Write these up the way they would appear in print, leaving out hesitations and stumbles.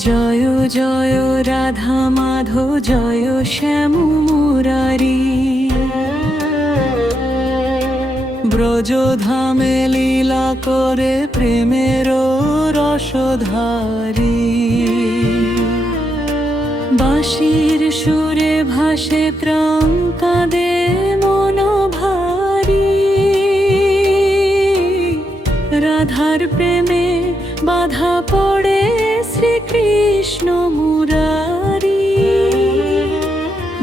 জয় জয় রাধা মাধব জয় শ্যাম মুরারি, ব্রজধামে লীলা করে প্রেমের রসধারী। বাঁশির সুরে ভাসে প্রাণ কাঁদে মন ভারী, রাধার প্রেমে বাধা পড়ে শ্রীকৃষ্ণ মুরারি।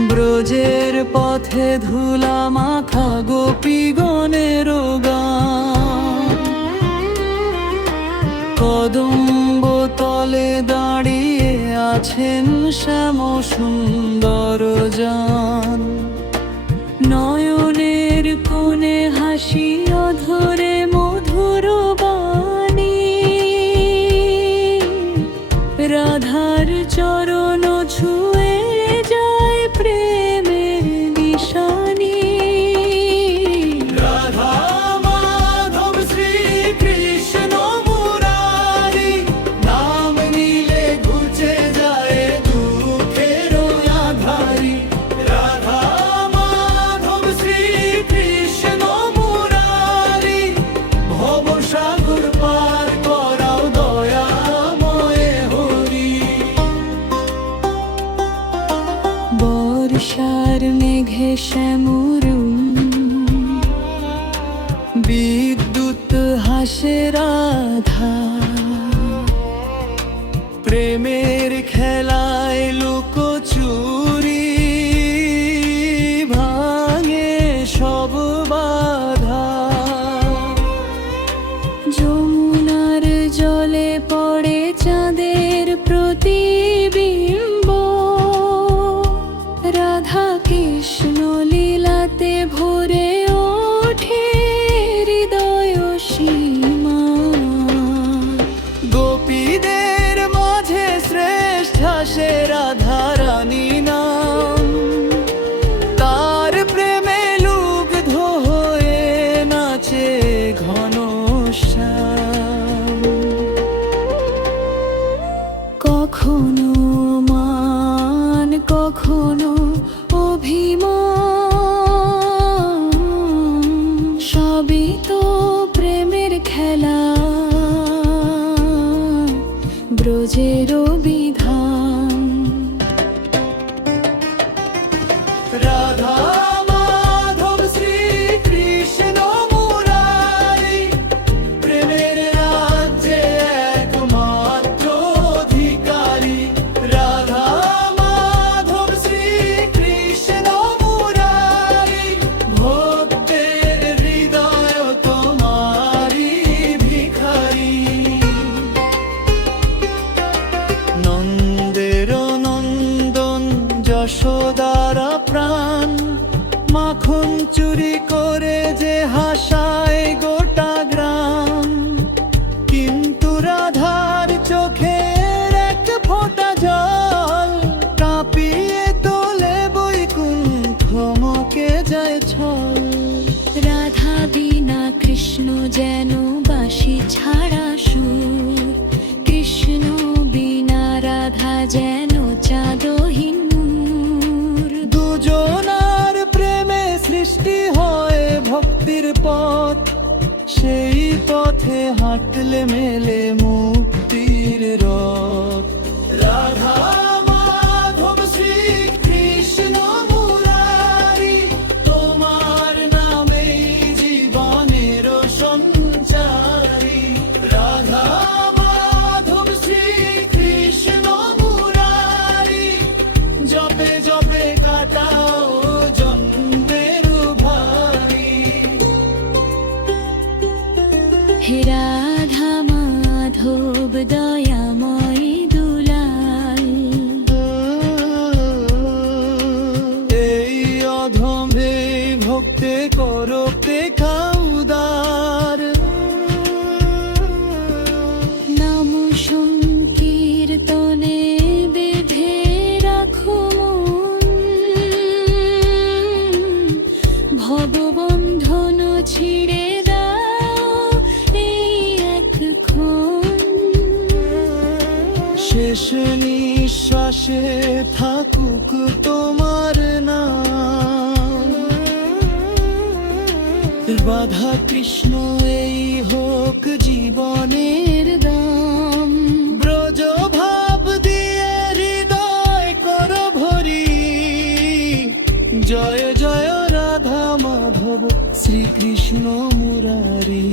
ব্রজের পথে ধুলা মাখা গোপীগণের গান, কদম্ব তলে দাঁড়িয়ে আছেন শ্যাম সুন্দর জান। নয়নের কোণে হাসি অধরে মধুর বাণী, রাধার চরণ ছুঁয়ে যায় প্রেমের নিশানি। রাধা মাধব শ্রী কৃষ্ণ মুরারি, নাম নিলে ঘুচে যায় দুঃখের আধারি। রাধা মাধব শ্রী কৃষ্ণ মুরারি, ভবসাগর পার করাও দয়াময় হরি। বর্ষার মেঘে শ্যামরুম, বিদ্যুৎ হাসে রাধা, প্রেমের খেলায় লুকোচুরি, ভাঙে সব বাধা। যমুনার জলে পড়ে চাঁদের প্রতিবিম্ব, রাধা কৃষ্ণ লীলাতে ভরে ওঠে হৃদয় সীমা। গোপীদের মাঝে শ্রেষ্ঠ সে রাধা রানী নাম, তার প্রেমে লুব্ধ হয়ে নাচে ঘনশ্যাম। কখনো মান কখনো অভিমান, সবই তো প্রেমের খেলা, ব্রজের বিধান। রাধা মাধব শ্রী কৃষ্ণ মুরারি, প্রেমের রাজ্যে একমাত্র অধিকারী। রাধা মাধব শ্রী কৃষ্ণ মুরারি, ভক্তের হৃদয় তোমারি ভিখারি। নন্দের নন্দন যশোদারা প্রাণ, মাখন চুরি করে যে হাসায় গোটা গ্রাম। কিন্তু রাধার চোখের এক ফোঁটা জল, কাঁপিয়ে তোলে বৈকুণ্ঠ মকে যায় ছল। রাধা বিনা কৃষ্ণ যেন বাঁশি ছাড়া সুর, কৃষ্ণ বিনা রাধা যেন চাঁদহীন নূর। দুজনার প্রেমে সৃষ্টি হয় ভক্তির পথ, সেই পথে হাঁটলে মেলে মুক্তির রথ। রাধা মাধব শ্রী কৃষ্ণ মুরারি, তোমার নামেই জীবনের সঞ্চারী। রাধা মাধব শ্রী কৃষ্ণ মুরারি, জপে জপে কাটাও জন্মের ভারি। হে রাধা মাধব দয়াময় দুলাল, এই অধমে ভক্তে করতে খাউদার। নাম সংকীর্তনে বেঁধে রাখো মন, ভববন্ধন ছিঁড়ে দাও এই একক্ষণ। শেষ নিঃশ্বাসে থাকুক তোমার নাম। রাধা কৃষ্ণ এই হোক জীবনের দাম। ব্রজ ভাব দিয়ে হৃদয় কর ভরি, জয় জয় রাধা মাধব শ্রীকৃষ্ণ মুরারি।